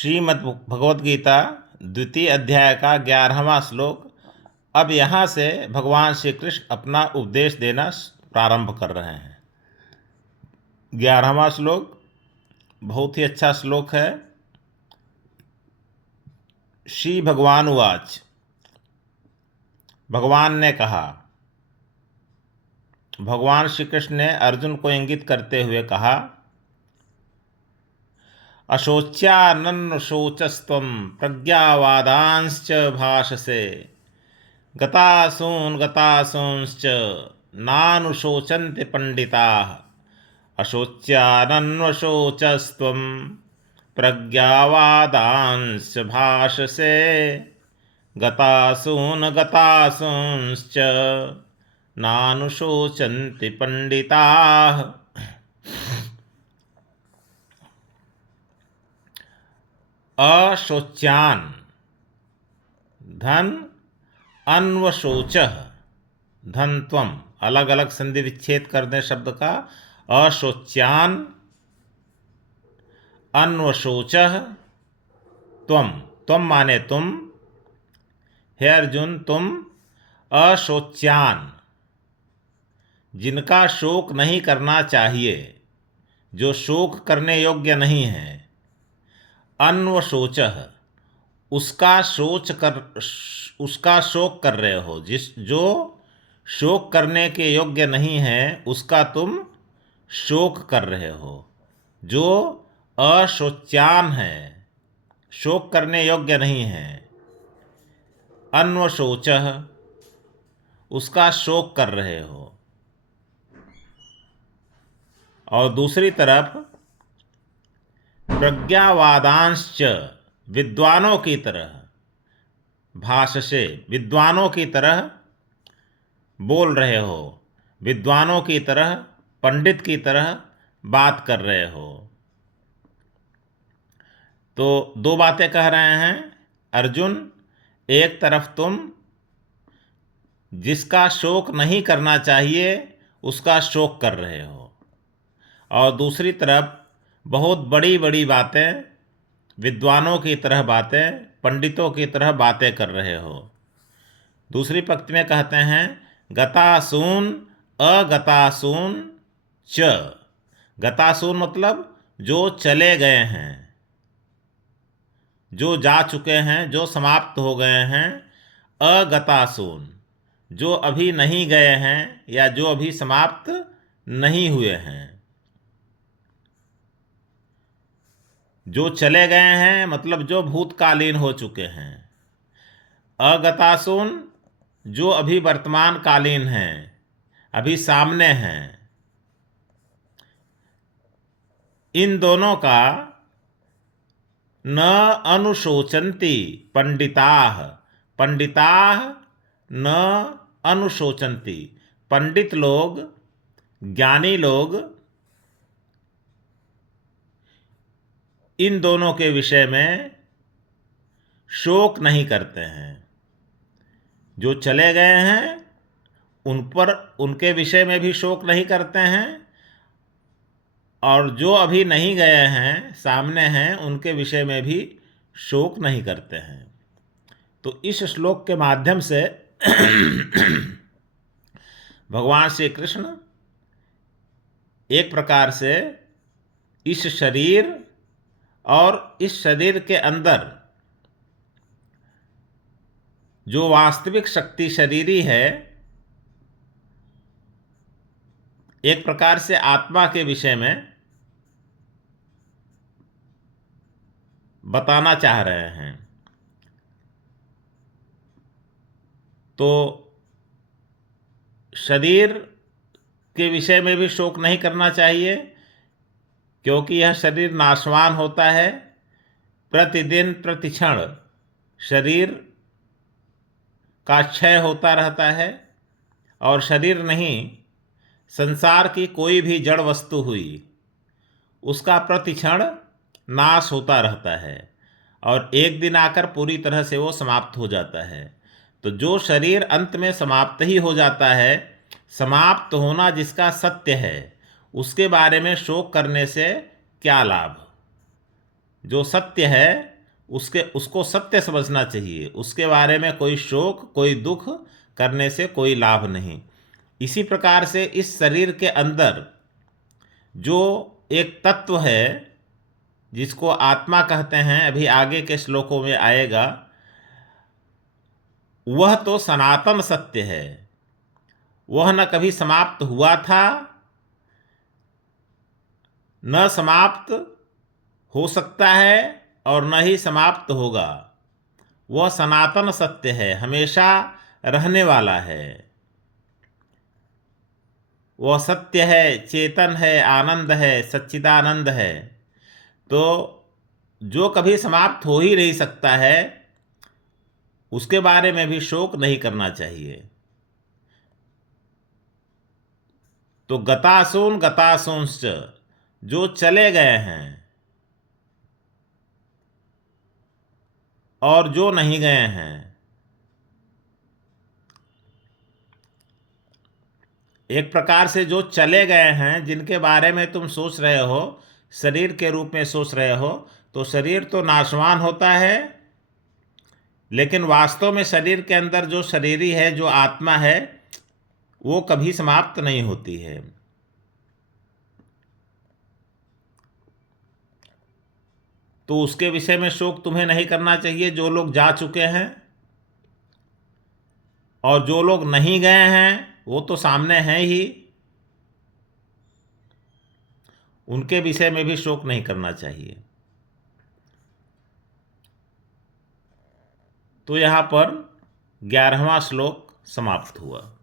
श्रीमद् भगवद गीता द्वितीय अध्याय का 11वां श्लोक। अब यहाँ से भगवान श्री कृष्ण अपना उपदेश देना प्रारंभ कर रहे हैं। 11वां श्लोक बहुत ही अच्छा श्लोक है। श्री भगवान उवाच, भगवान ने कहा, भगवान श्री कृष्ण ने अर्जुन को इंगित करते हुए कहा, अशोच्यानन्वशोचस्त्वं प्रज्ञावादांश्च भाषसे गतासूंश्च नानुशोचन्ति पंडिताः। अशोच्यानन्वशोचस्त्वं प्रज्ञावादांश्च भाषसे गतासूंश्च नानुशोचन्ति पंडिताः। अशोच्यान धन, अन्वशोचः धन त्वम, अलग अलग संधि विच्छेद कर दें शब्द का। अशोच्यान अन्वशोचः त्वम, त्वम माने तुम, हे अर्जुन तुम अशोच्यान जिनका शोक नहीं करना चाहिए, जो शोक करने योग्य नहीं है, अन्वशोचः उसका शोक कर रहे हो, जो शोक करने के योग्य नहीं है उसका तुम शोक कर रहे हो। जो अशोच्यान है, शोक करने योग्य नहीं है, अन्वशोचः उसका शोक कर रहे हो। और दूसरी तरफ प्रज्ञावादांश्च विद्वानों की तरह, भाषसे विद्वानों की तरह बोल रहे हो, विद्वानों की तरह, पंडित की तरह बात कर रहे हो। तो दो बातें कह रहे हैं अर्जुन। एक तरफ तुम जिसका शोक नहीं करना चाहिए उसका शोक कर रहे हो, और दूसरी तरफ बहुत बड़ी बड़ी बातें, विद्वानों की तरह बातें, पंडितों की तरह बातें कर रहे हो। दूसरी पंक्ति में कहते हैं गतासून अगतासून च। गतासून मतलब जो चले गए हैं, जो जा चुके हैं, जो समाप्त हो गए हैं। अगतासून जो अभी नहीं गए हैं या जो अभी समाप्त नहीं हुए हैं। जो चले गए हैं मतलब जो भूतकालीन हो चुके हैं। अगतासून जो अभी वर्तमान कालीन हैं, अभी सामने हैं। इन दोनों का न अनुशोचन्ति पंडिताः, पंडिताः न अनुशोचन्ति, पंडित लोग, ज्ञानी लोग इन दोनों के विषय में शोक नहीं करते हैं। जो चले गए हैं उन पर, उनके विषय में भी शोक नहीं करते हैं, और जो अभी नहीं गए हैं, सामने हैं, उनके विषय में भी शोक नहीं करते हैं। तो इस श्लोक के माध्यम से भगवान श्री कृष्ण एक प्रकार से इस शरीर और इस शरीर के अंदर जो वास्तविक शक्ति शरीरी है, एक प्रकार से आत्मा के विषय में बताना चाह रहे हैं। तो शरीर के विषय में भी शोक नहीं करना चाहिए, क्योंकि यह शरीर नाशवान होता है। प्रतिदिन प्रतिक्षण शरीर का क्षय होता रहता है, और शरीर नहीं, संसार की कोई भी जड़ वस्तु हुई उसका प्रतिक्षण नाश होता रहता है, और एक दिन आकर पूरी तरह से वो समाप्त हो जाता है। तो जो शरीर अंत में समाप्त ही हो जाता है, समाप्त होना जिसका सत्य है, उसके बारे में शोक करने से क्या लाभ। जो सत्य है उसको सत्य समझना चाहिए। उसके बारे में कोई शोक, कोई दुख करने से कोई लाभ नहीं। इसी प्रकार से इस शरीर के अंदर जो एक तत्व है जिसको आत्मा कहते हैं, अभी आगे के श्लोकों में आएगा, वह तो सनातन सत्य है। वह न कभी समाप्त हुआ था, न समाप्त हो सकता है और न ही समाप्त होगा। वह सनातन सत्य है, हमेशा रहने वाला है। वह सत्य है, चेतन है, आनंद है, सच्चिदानंद है। तो जो कभी समाप्त हो ही नहीं सकता है, उसके बारे में भी शोक नहीं करना चाहिए। तो गतासून गतासूंश्च, जो चले गए हैं और जो नहीं गए हैं। एक प्रकार से जो चले गए हैं, जिनके बारे में तुम सोच रहे हो, शरीर के रूप में सोच रहे हो, तो शरीर तो नाशवान होता है, लेकिन वास्तव में शरीर के अंदर जो शरीरी है, जो आत्मा है, वो कभी समाप्त नहीं होती है। तो उसके विषय में शोक तुम्हें नहीं करना चाहिए। जो लोग जा चुके हैं और जो लोग नहीं गए हैं, वो तो सामने हैं ही, उनके विषय में भी शोक नहीं करना चाहिए। तो यहाँ पर 11वां श्लोक समाप्त हुआ।